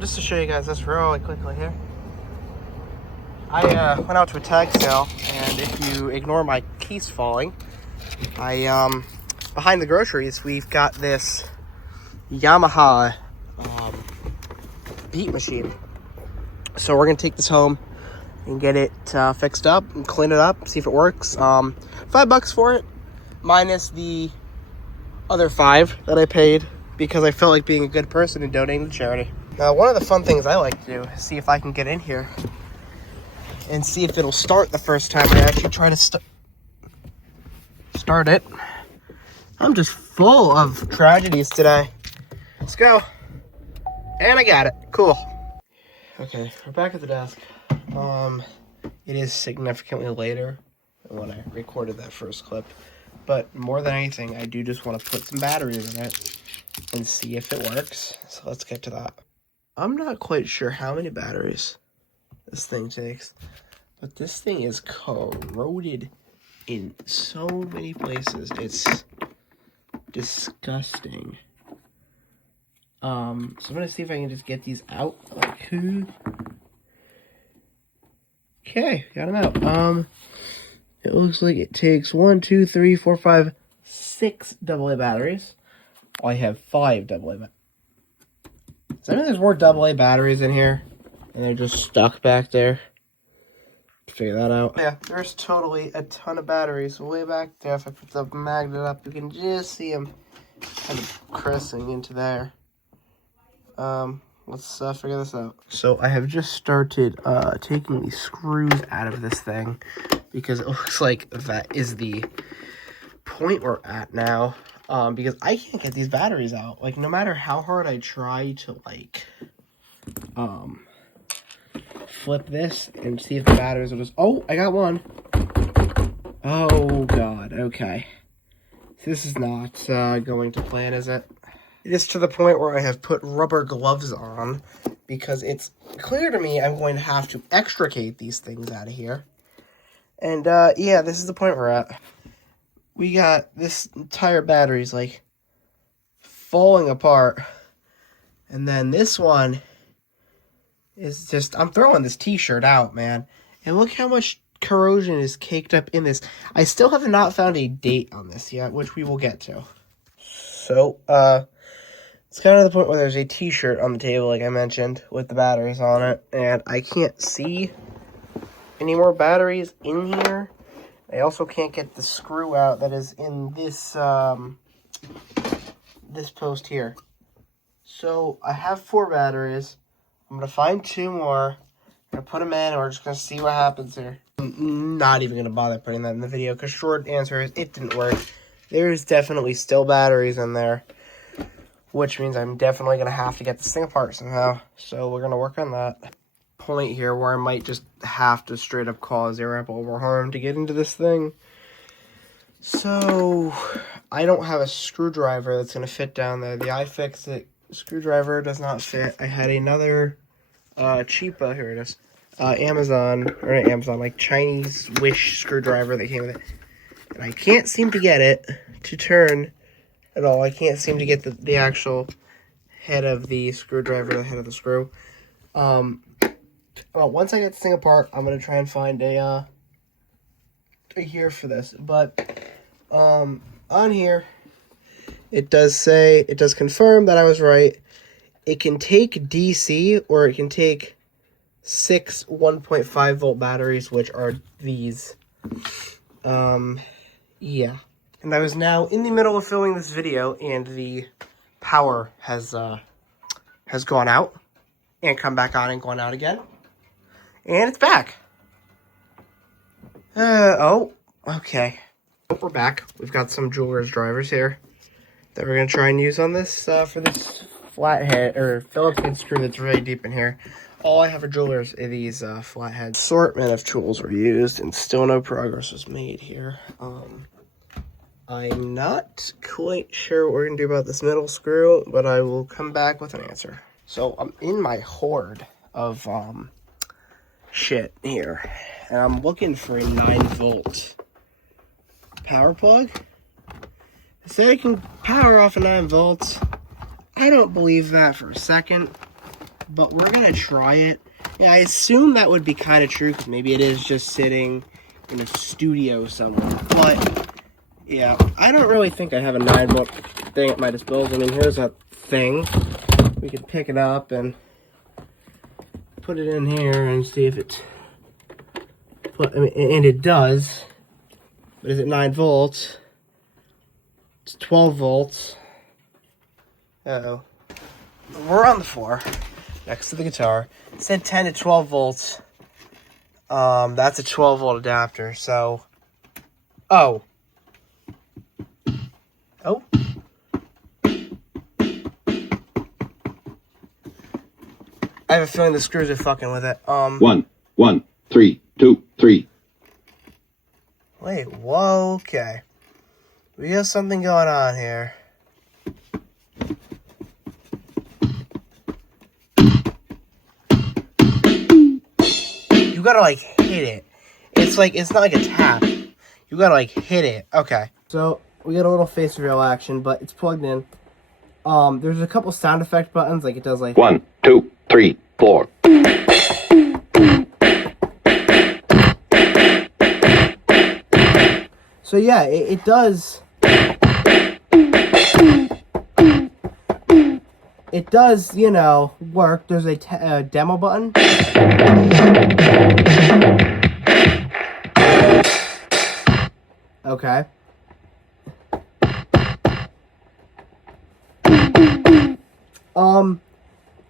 just to show you guys this really quickly here. I went out to a tag sale, and if you ignore my keys falling, behind the groceries, we've got this Yamaha Beat Machine. So we're gonna take this home and get it fixed up and clean it up, see if it works. $5 for it, minus the other $5 that I paid because I felt like being a good person and donating to charity. Now, one of the fun things I like to do is see if I can get in here and see if it'll start the first time I actually try to start it. I'm just full of tragedies today. Let's go. And I got it. Cool. Okay, we're back at the desk. It is significantly later than when I recorded that first clip. But more than anything, I do just want to put some batteries in it and see if it works. So let's get to that. I'm not quite sure how many batteries this thing takes, but this thing is corroded in so many places. It's disgusting. So I'm gonna see if I can just get these out. Okay, got them out. It looks like it takes 1, 2, 3, 4, 5, 6 AA batteries. I have 5 AA batteries. So I know there's more AA batteries in here, and they're just stuck back there. Figure that out. Yeah, there's totally a ton of batteries way back there. If I put the magnet up, you can just see them kind of crissing into there. Let's figure this out. So I have just started taking these screws out of this thing because it looks like that is the point we're at now. Because I can't get these batteries out. Like, no matter how hard I try to, like, flip this and see if the batteries will just... Oh, I got one. Oh, God. Okay. This is not going to plan, is it? It is to the point where I have put rubber gloves on because it's clear to me I'm going to have to extricate these things out of here. And, yeah, this is the point we're at. We got this entire battery's like falling apart. And then this one is just, I'm throwing this t-shirt out, man. And look how much corrosion is caked up in this. I still have not found a date on this yet, which we will get to. So, it's kind of the point where there's a t-shirt on the table, like I mentioned, with the batteries on it. And I can't see any more batteries in here. I also can't get the screw out that is in this this post here. So I have 4 batteries. I'm going to find 2 more. I'm going to put them in, and we're just going to see what happens here. I'm not even going to bother putting that in the video, because short answer is it didn't work. There's definitely still batteries in there, which means I'm definitely going to have to get this thing apart somehow. So we're going to work on that. Point here where I might just have to straight up cause irreparable harm to get into this thing. So I don't have a screwdriver that's going to fit down there. The iFixit screwdriver does not fit. I had another cheapo, here it is, Amazon, or not Amazon, like Chinese Wish screwdriver that came with it. And I can't seem to get it to turn at all. I can't seem to get the actual head of the screwdriver, the head of the screw. Well, once I get this thing apart, I'm going to try and find a here for this. But, on here, it does confirm that I was right. It can take DC, or it can take 6 1.5 volt batteries, which are these. Yeah. And I was now in the middle of filming this video, and the power has gone out, and come back on and gone out again. And it's back. Oh, okay. We're back. We've got some jeweler's drivers here that we're going to try and use on this, for this flathead, or Phillips head screw that's really deep in here. All I have are jeweler's, these, flatheads. Assortment of tools were used, and still no progress was made here. I'm not quite sure what we're going to do about this middle screw, but I will come back with an answer. So, I'm in my hoard of, shit here, and I'm looking for a 9-volt power plug. It said I can power off a 9 volts. I don't believe that for a second, but we're gonna try it. Yeah, I assume that would be kind of true, because maybe it is just sitting in a studio somewhere. But yeah, I don't really think I have a 9-volt thing at my disposal. I mean, here's a thing. We can pick it up and put it in here and see if it. And it does. But is it 9 volts? It's 12 volts. Uh-oh. We're on the floor next to the guitar. It said 10 to 12 volts. That's a 12-volt adapter, so... Oh. Oh. I have a feeling the screws are fucking with it. 1, 1, 3, 2, 3. Wait, whoa, okay. We got something going on here. You gotta, like, hit it. It's not like a tap. You gotta, like, hit it. Okay. So, we got a little face reveal action, but it's plugged in. There's a couple sound effect buttons, like it does, like... 1, 2, 3, 4. So, yeah, it does... It does, you know, work. There's a demo button. Okay.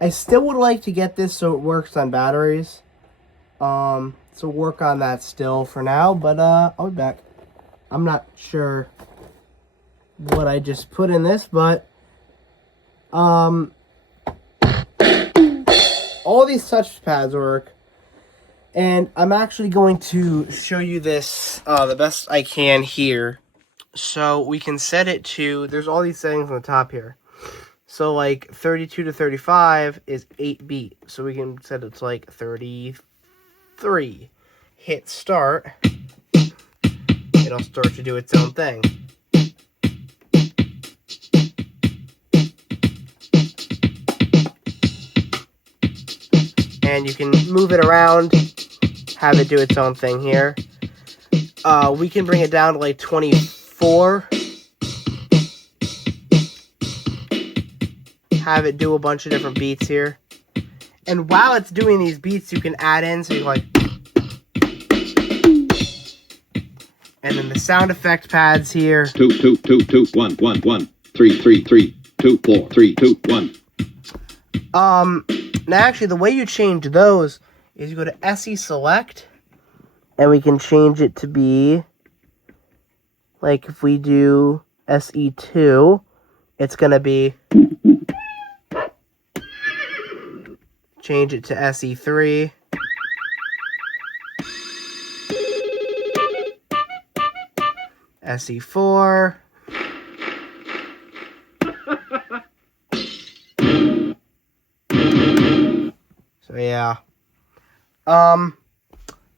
I still would like to get this so it works on batteries. So work on that still for now, but I'll be back. I'm not sure what I just put in this, but all these touch pads work. And I'm actually going to show you this the best I can here. So we can set it to, there's all these settings on the top here. So like 32 to 35 is 8 beat. So we can set it to like 33. Hit start. It'll start to do its own thing. And you can move it around, have it do its own thing here. We can bring it down to like 24. Have it do a bunch of different beats here. And while it's doing these beats, you can add in, so you like... And then the sound effect pads here. 2, 2, 2, 2, 1, 1, 1, 3, 3, 3, 2, 4, 3, 2, 1. Now actually the way you change those is you go to SE Select, and we can change it to be, like if we do SE2, it's going to be, change it to SE3, SE4, so yeah,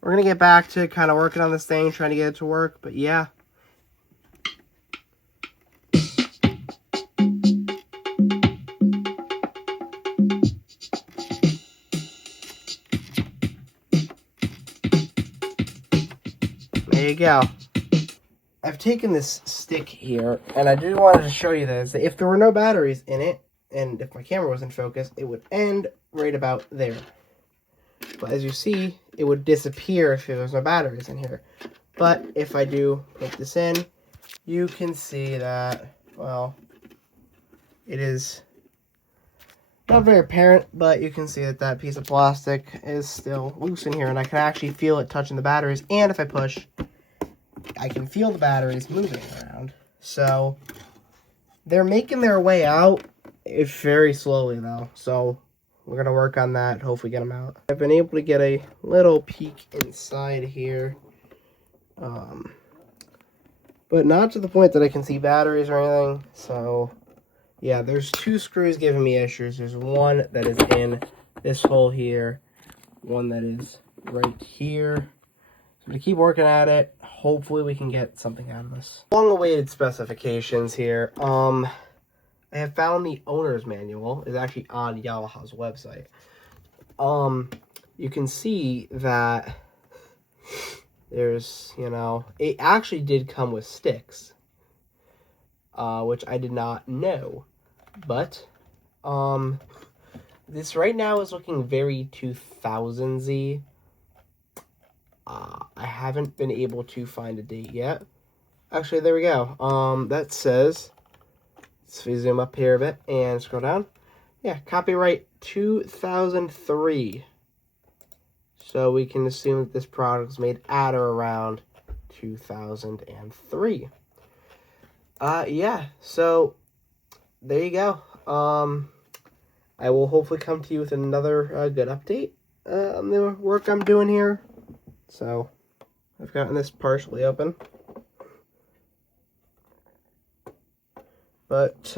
we're gonna get back to kind of working on this thing, trying to get it to work, but yeah. There you go. I've taken this stick here, and I just wanted to show you this. If there were no batteries in it, and if my camera wasn't focused, it would end right about there. But as you see, it would disappear if there was no batteries in here. But if I do put this in, you can see that, well, it is not very apparent, but you can see that that piece of plastic is still loose in here, and I can actually feel it touching the batteries, and if I push, I can feel the batteries moving around. So they're making their way out, very slowly though, so we're going to work on that, hopefully get them out. I've been able to get a little peek inside here, but not to the point that I can see batteries or anything. So yeah, there's 2 screws giving me issues. There's one that is in this hole here, one that is right here. So I'm going to keep working at it. Hopefully we can get something out of this. Long-awaited specifications here. I have found the owner's manual. It's actually on Yamaha's website. You can see that there's, it actually did come with sticks, which I did not know. But, this right now is looking very 2000s-y. I haven't been able to find a date yet. Actually, there we go. That says, let's zoom up here a bit and scroll down. Yeah, copyright 2003. So we can assume that this product was made at or around 2003. Yeah, so there you go. I will hopefully come to you with another good update on the work I'm doing here. So I've gotten this partially open. But,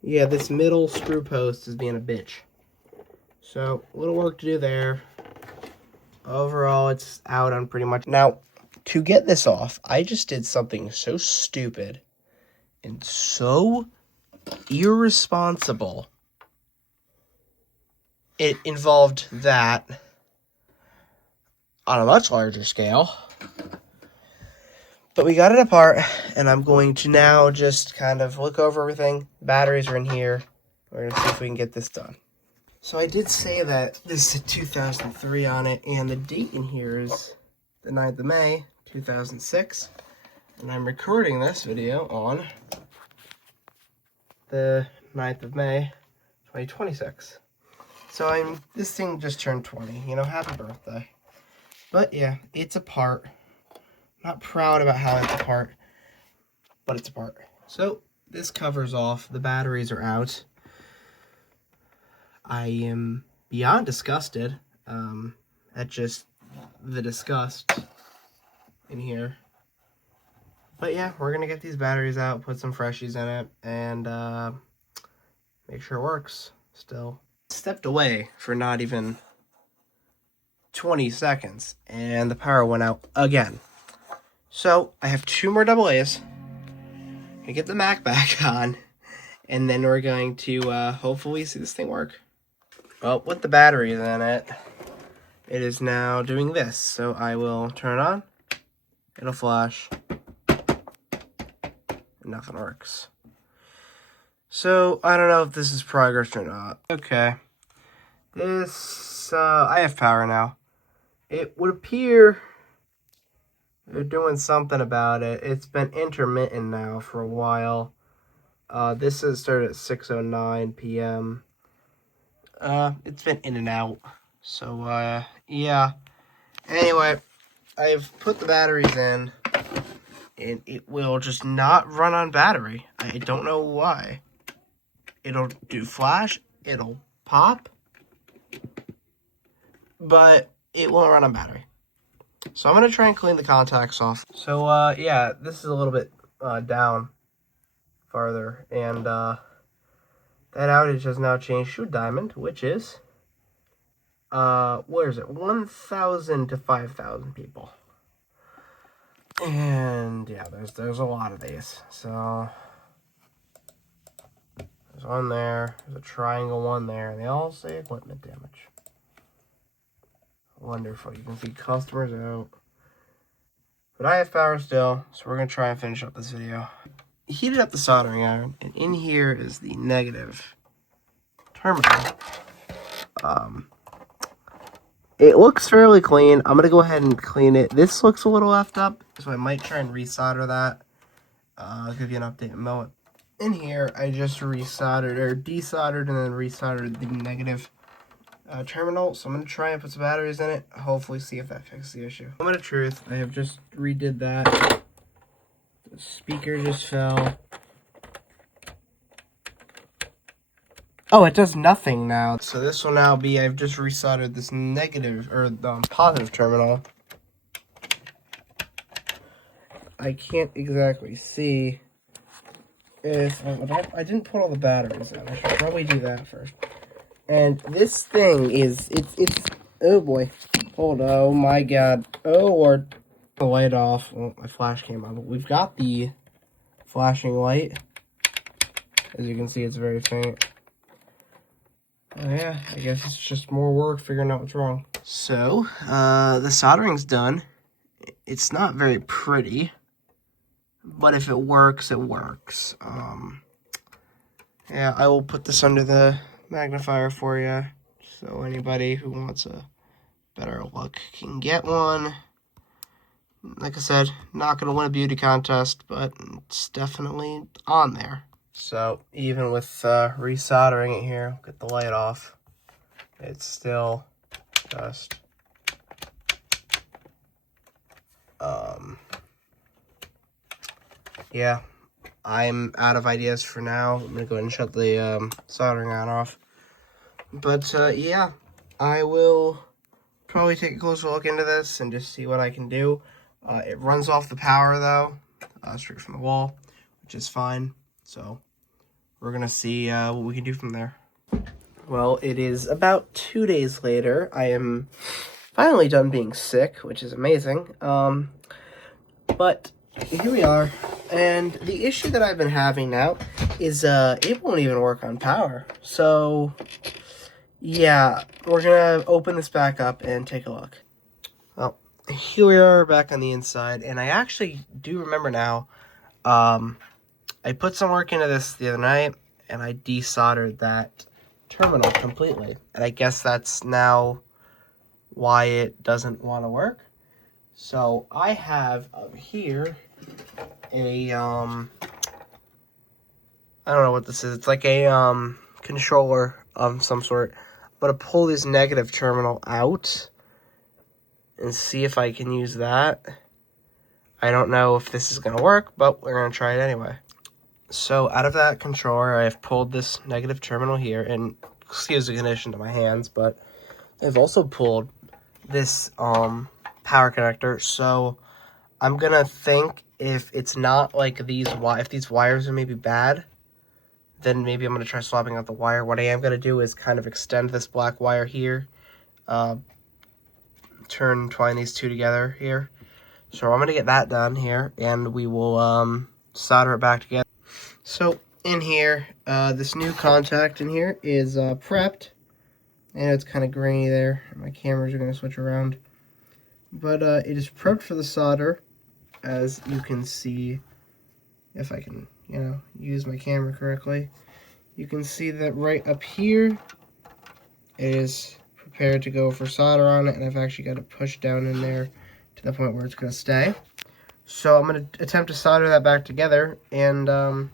yeah, this middle screw post is being a bitch. So, a little work to do there. Overall, it's out on pretty much. Now, to get this off, I just did something so stupid and so irresponsible. It involved that on a much larger scale. But we got it apart, and I'm going to now just kind of look over everything. The batteries are in here. We're going to see if we can get this done. So I did say that this is 2003 on it, and the date in here is the 9th of May, 2006. And I'm recording this video on the 9th of May, 2026. So this thing just turned 20, happy birthday. But yeah, it's apart. Not proud about how it's apart, but it's apart. So this cover's off. The batteries are out. I am beyond disgusted at just the disgust in here. But yeah, we're going to get these batteries out, put some freshies in it, and make sure it works still. Stepped away for not even 20 seconds, and the power went out again. So, I have 2 more AA's. I get the Mac back on, and then we're going to hopefully see this thing work. Well, with the batteries in it, it is now doing this. So, I will turn it on, it'll flash, and nothing works. So, I don't know if this is progress or not. Okay. This, I have power now. It would appear they're doing something about it. It's been intermittent now for a while. This has started at 6:09 p.m. It's been in and out. So, yeah. Anyway, I've put the batteries in, and it will just not run on battery. I don't know why. It'll do flash, it'll pop, but it won't run on battery. So I'm going to try and clean the contacts off. So, yeah, this is a little bit down farther. And that outage has now changed to a diamond, which is, where is it? 1,000 to 5,000 people. And, yeah, there's a lot of these. So, there's one there. There's a triangle one there. And they all say equipment damage. Wonderful. You can see customers out. But I have power still, so we're going to try and finish up this video. Heated up the soldering iron, and in here is the negative terminal. It looks fairly clean. I'm going to go ahead and clean it. This looks a little effed up, so I might try and resolder that. I'll give you an update in a moment. In here, I just resoldered, or desoldered, and then resoldered the negative terminal, so I'm going to try and put some batteries in it, hopefully see if that fixes the issue. Moment of truth, I have just redid that. The speaker just fell. Oh, it does nothing now. So this will now be, I've just resoldered this negative, or the positive terminal. I can't exactly see if, I didn't put all the batteries in. I should probably do that first. And this thing is, it's, oh boy. Hold on, oh my god. Oh Lord. The light off. Oh, my flash came on. But we've got the flashing light. As you can see, it's very faint. Oh yeah, I guess it's just more work figuring out what's wrong. So, the soldering's done. It's not very pretty, but if it works, it works. Yeah, I will put this under the magnifier for you, so anybody who wants a better look can get one. Like I said, not going to win a beauty contest, but it's definitely on there. So, even with resoldering it here, get the light off, it's still just, yeah, I'm out of ideas for now. I'm going to go ahead and shut the soldering iron off. But, yeah, I will probably take a closer look into this and just see what I can do. It runs off the power, though, straight from the wall, which is fine. So, we're going to see what we can do from there. Well, it is about 2 days later. I am finally done being sick, which is amazing. But here we are. And the issue that I've been having now is it won't even work on power. So, yeah, we're going to open this back up and take a look. Well, here we are back on the inside. And I actually do remember now, I put some work into this the other night, and I desoldered that terminal completely. And I guess that's now why it doesn't want to work. So I have up here a, I don't know what this is. It's like a controller of some sort. I'm going to pull this negative terminal out and see if I can use that. I don't know if this is going to work, but we're going to try it anyway. So out of that controller, I have pulled this negative terminal here, and excuse the condition to my hands, but I've also pulled this power connector. So I'm gonna think if it's not like if these wires are maybe bad, then maybe I'm gonna try swapping out the wire. What I am gonna do is kind of extend this black wire here, twine these two together here. So I'm gonna get that done here, and we will solder it back together. So in here, this new contact in here is prepped, and it's kind of grainy there. My cameras are going to switch around, but it is prepped for the solder, as you can see. If I can, use my camera correctly, you can see that right up here it is prepared to go for solder on it, and I've actually got it pushed down in there to the point where it's going to stay. So I'm going to attempt to solder that back together, and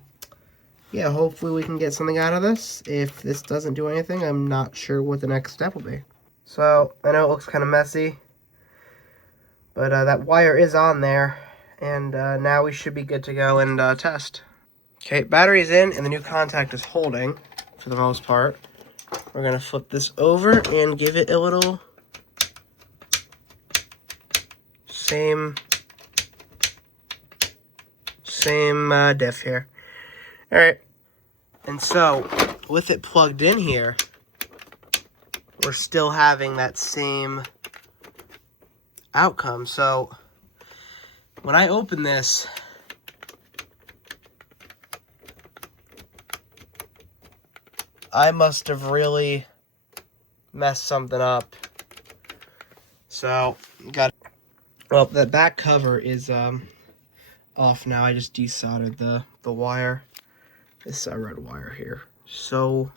yeah, hopefully we can get something out of this. If this doesn't do anything, I'm not sure what the next step will be. So, I know it looks kind of messy, but that wire is on there, and now we should be good to go and test. Okay, battery's in, and the new contact is holding, for the most part. We're going to flip this over and give it a little same diff here. Alright, and so, with it plugged in here, we're still having that same outcome. So, when I open this, I must have really messed something up. So, well, that back cover is off now. I just desoldered the wire. This red wire here. So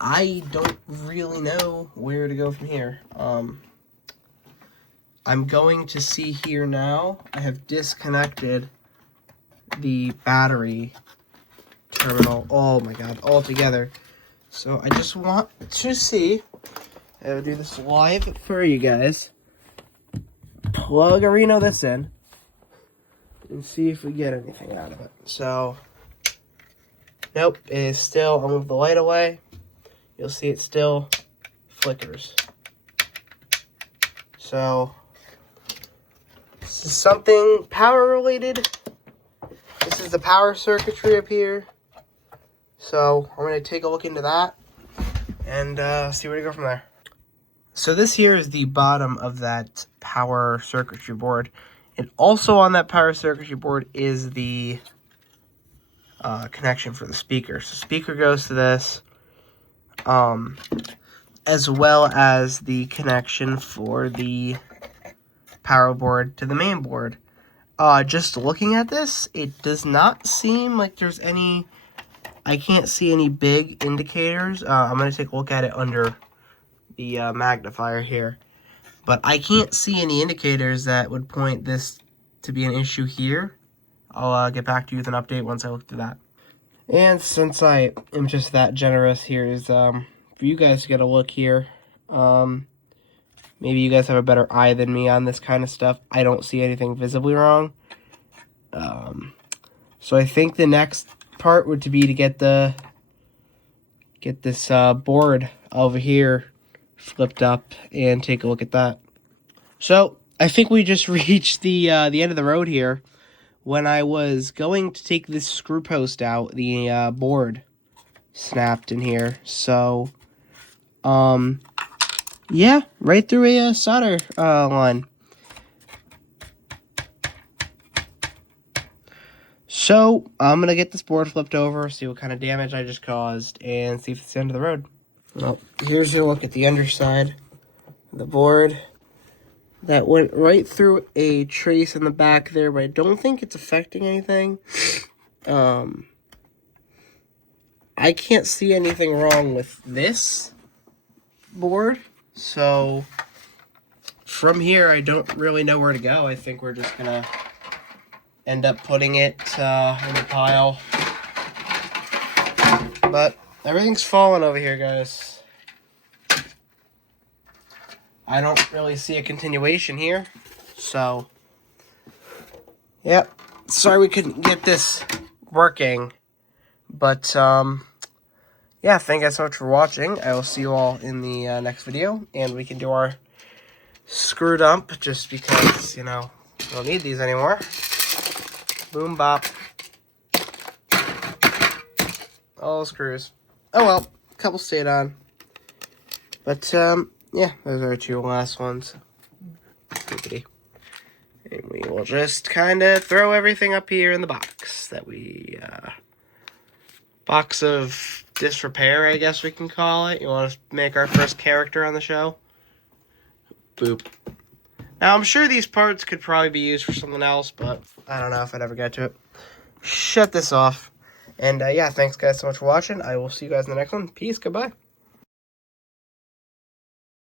I don't really know where to go from here. I'm going to see here now. I have disconnected the battery terminal. Oh my god, all together. So I just want to see. I'll do this live for you guys. Plug this in and see if we get anything out of it. So. Nope, it is still, I'll move the light away. You'll see it still flickers. So, this is something power related. This is the power circuitry up here. So, I'm going to take a look into that and see where to go from there. So this here is the bottom of that power circuitry board. And also on that power circuitry board is the connection for the speaker. So speaker goes to this, as well as the connection for the power board to the main board. Just looking at this, it does not seem like there's any, I can't see any big indicators. I'm going to take a look at it under the magnifier here. But I can't see any indicators that would point this to be an issue here. I'll get back to you with an update once I look through that. And since I am just that generous, here is for you guys to get a look here. Maybe you guys have a better eye than me on this kind of stuff. I don't see anything visibly wrong. So I think the next part would be to get this board over here flipped up and take a look at that. So I think we just reached the end of the road here. When I was going to take this screw post out, the board snapped in here. So, yeah, right through a solder line. So, I'm going to get this board flipped over, see what kind of damage I just caused, and see if it's the end of the road. Well, here's a look at the underside of the board. That went right through a trace in the back there, but I don't think it's affecting anything. I can't see anything wrong with this board, so from here I don't really know where to go. I think we're just gonna end up putting it in the pile. But everything's falling over here, guys. I don't really see a continuation here, so yep. Sorry we couldn't get this working, but yeah, thank you guys so much for watching. I will see you all in the next video, and we can do our screw dump just because, you know, we don't need these anymore. Boom bop. All screws. Oh well, a couple stayed on, but yeah, those are our two last ones. And we will just kind of throw everything up here in the box that we, box of disrepair, I guess we can call it. You want to make our first character on the show? Boop. Now, I'm sure these parts could probably be used for something else, but I don't know if I'd ever get to it. Shut this off. And, yeah, thanks guys so much for watching. I will see you guys in the next one. Peace. Goodbye.